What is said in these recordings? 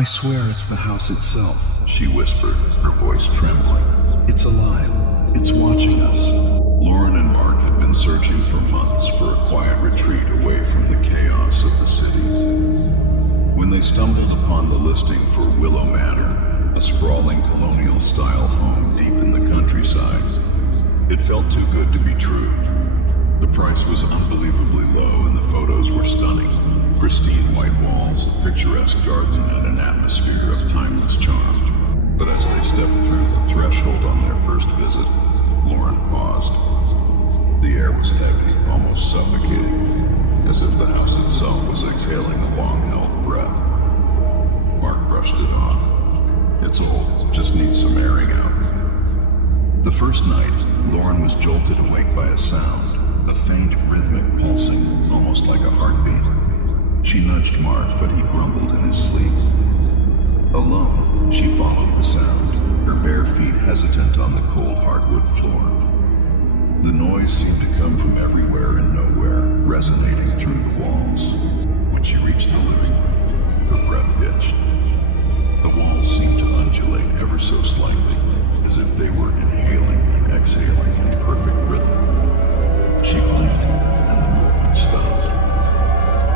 I swear it's the house itself, she whispered, her voice trembling. It's alive. It's watching us. Lauren and Mark had been searching for months for a quiet retreat away from the chaos of the city. When they stumbled upon the listing for Willow Manor, a sprawling colonial-style home deep in the countryside, it felt too good to be true. The price was unbelievably low and the photos were stunning. Pristine white walls, a picturesque garden, and an atmosphere of timeless charm. But as they stepped through the threshold on their first visit, Lauren paused. The air was heavy, almost suffocating, as if the house itself was exhaling a long-held breath. Mark brushed it off. It's old, just needs some airing out. The first night, Lauren was jolted awake by a sound, a faint rhythmic pulsing, almost like a heartbeat. She nudged Mark, but he grumbled in his sleep. Alone, she followed the sound, her bare feet hesitant on the cold hardwood floor. The noise seemed to come from everywhere and nowhere, resonating through the walls. When she reached the living room, her breath hitched. The walls seemed to undulate ever so slightly, as if they were inhaling and exhaling in perfect rhythm. She blinked, and the movement stopped.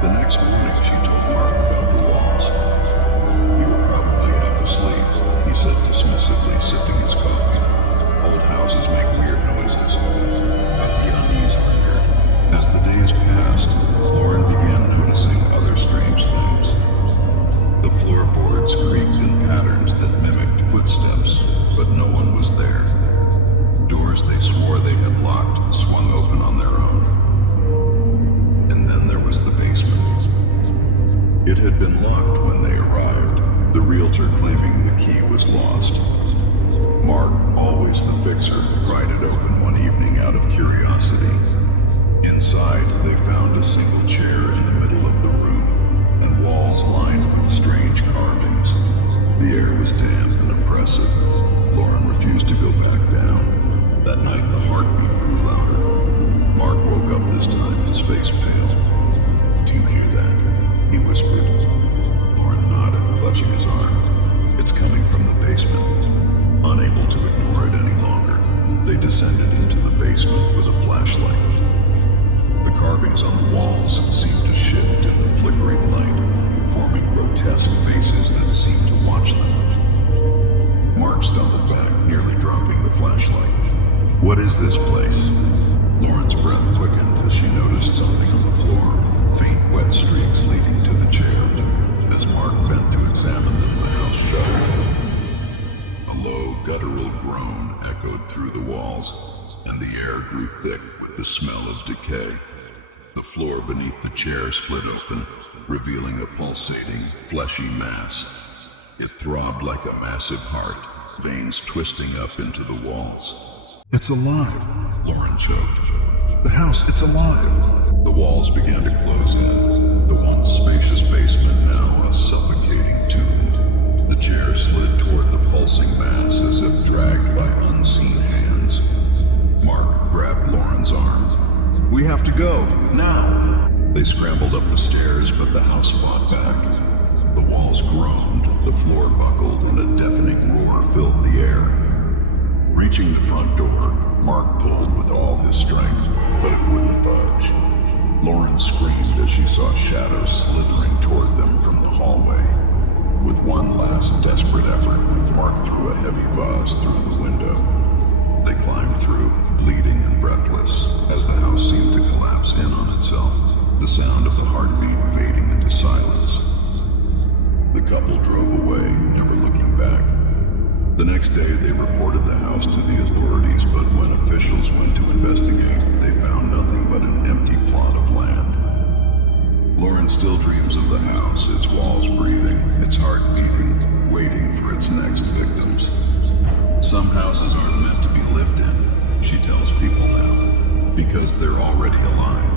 The next morning, she told Mark about the walls. "You were probably half asleep," he said dismissively, sipping his coffee. "Old houses make weird noises." But the unease lingered. As the days passed, Lauren began noticing other strange things. The floorboards creaked in patterns that mimicked footsteps, but no one was there. Doors they swore they had locked swung open on their own. And then there was the basement. It had been locked when they arrived, the realtor claiming the key was lost. Mark, always the fixer, pried it open one evening out of curiosity. Inside, they found a single chair in the middle of the room, and walls lined with strange carvings. The air was damp and oppressive. Lauren refused to go back down. That night, the heartbeat grew louder. Mark woke up this time, his face pale. "Do you hear that?" he whispered. Lauren nodded, clutching his arm. "It's coming from the basement." Unable to ignore it any longer, they descended into the basement with a flashlight. The carvings on the walls seemed to shift in the flickering light, forming grotesque faces that seemed to watch them. Mark stumbled back, nearly dropping the flashlight. "What is this place?" Lauren's breath quickened as she noticed something on the floor, faint wet streaks leading to the chair. As Mark bent to examine them, the house shuddered. A low, guttural groan echoed through the walls, and the air grew thick with the smell of decay. The floor beneath the chair split open, revealing a pulsating, fleshy mass. It throbbed like a massive heart, veins twisting up into the walls. "It's alive," Lauren choked. "The house, it's alive." The walls began to close in, the once spacious basement now a suffocating tomb. The chair slid toward the pulsing mass as if dragged by unseen hands. Mark grabbed Lauren's arm. "We have to go, now!" They scrambled up the stairs, but the house fought back. The walls groaned, the floor buckled, and a deafening roar filled the air. Reaching the front door, Mark pulled with all his strength, but it wouldn't budge. Lauren screamed as she saw shadows slithering toward them from the hallway. With one last desperate effort, Mark threw a heavy vase through the window. They climbed through, bleeding and breathless, as the house seemed to collapse in on itself, the sound of the heartbeat fading into silence. The couple drove away, never looking back. The next day, they reported the house to the authorities, but when officials went to investigate, they found nothing but an empty plot of land. Lauren still dreams of the house, its walls breathing, its heart beating, waiting for its next victims. Some houses aren't meant to be lived in, she tells people now, because they're already alive.